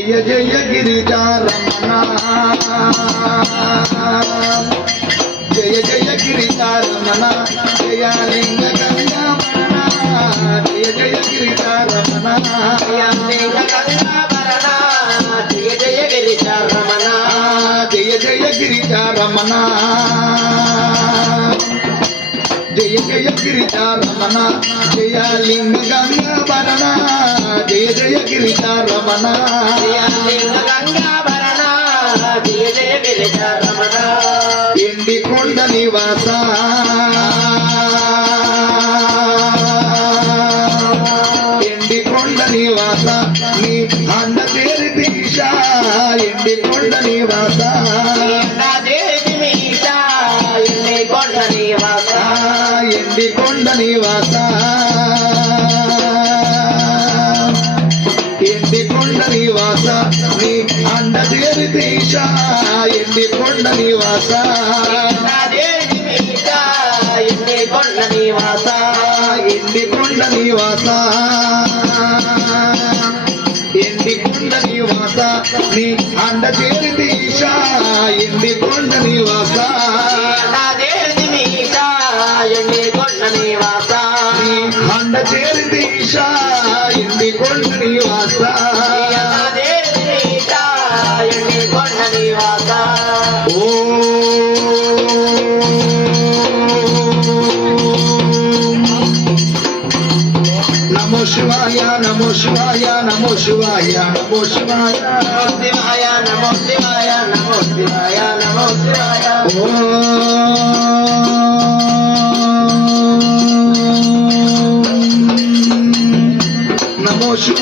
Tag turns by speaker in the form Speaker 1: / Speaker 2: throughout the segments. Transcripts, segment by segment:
Speaker 1: జయ జయ గిరిజారమణ. జయ జయ గిరిజారమణ. జయాలింగ జయ జయ గిరిజారమణ
Speaker 2: జయ
Speaker 1: లింగ గంగాభరణ జయ జయ గిరిజారమణ
Speaker 2: జయ లింగ గంగాభరణ జయ జయ గిరిజారమణ
Speaker 1: ఎండి కొండ నివాస ఆనంద నివాస ఎండి కొండ నివాస
Speaker 2: నీ
Speaker 1: అండ దేవి దీశ ఎండి కొండ నివాస ఎండి కొండ నివాస ఎండి కొండ నివాస ఎండి కొండ నివాస
Speaker 2: నీ
Speaker 1: అండ
Speaker 2: దేవి దేవి మీష ఎన్ని కొండ నివాస
Speaker 1: ఓ. నమో శివాయ నమో శివాయ నమో శివాయ నమో శివాయ.
Speaker 2: శివాయ నమో శివాయ నమో శివాయ నమో శివాయ.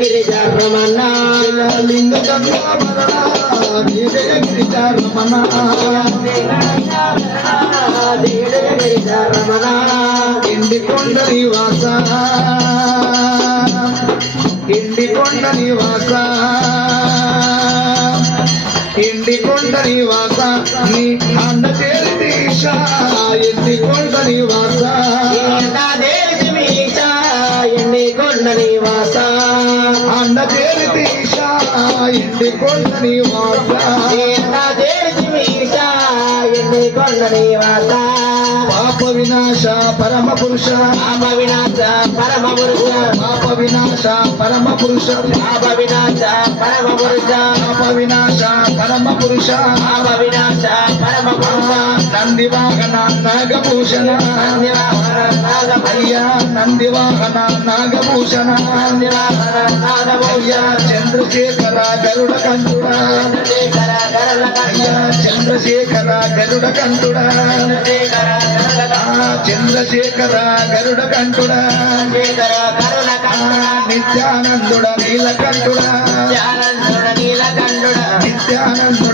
Speaker 1: గిరిజారమణ గిరిజారమణ గిరిజారమణ ఇండి కొండ నివాస ఇండి కొండ నివాస ఇండి కొండ నివాస నీ అన్న చేరి దీశ ఇండి కొండ నివాస. అండ చేరి పాప వినాశ పరమ పురుష
Speaker 2: పాప వినాశ పరమ పురుష
Speaker 1: పాప వినాశ పరమ పురుష
Speaker 2: పాప వినాశ పరమ పురుష
Speaker 1: పాప వినాశ పరమ పురుష
Speaker 2: పాప వినాశ పరమ పురుష.
Speaker 1: నంది వాహన నాగభూషణ అయ్యా నంది వాహన నాగభూషణ అయ్యా చంద్రశేఖర గరుడ కంఠుడా అయ్యా చంద్రశేఖర గరుడ కంఠుడా ఆ చంద్రశేఖర గరుడ నిత్యానందుడ నీలకంఠుడా. నిత్యానందుడ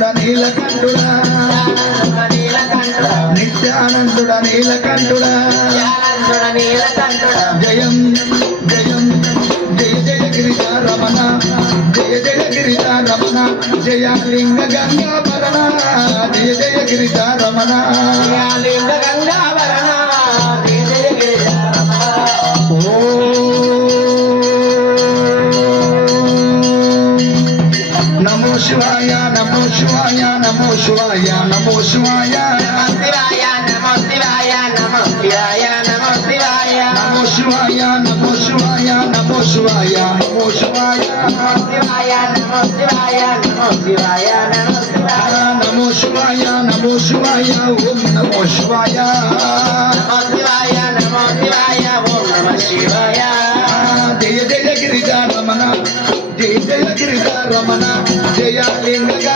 Speaker 1: నిత్యానందుడ నీలకంఠుడా. జయం జయం జయ జయ గిరిజా రమణ జయ జయ గిరిజా రమణ జయ లింగ గంగాభరణ జయ జయ గిరిజా రమణ. ఓం నమో శివాయ నమో శివాయ నమో శివాయ నమో శివాయ.
Speaker 2: శివాయ నమో శివాయ నమో శివాయ. నమో శివాయ
Speaker 1: నమో శివాయ ఓం నమో శివాయ.
Speaker 2: నమో శివాయ నమో శివాయ ఓం నమ శివాయ.
Speaker 1: జయ జయ గిరిజా రమణ జయ జయ గిరిజా రమణ జయ లింగ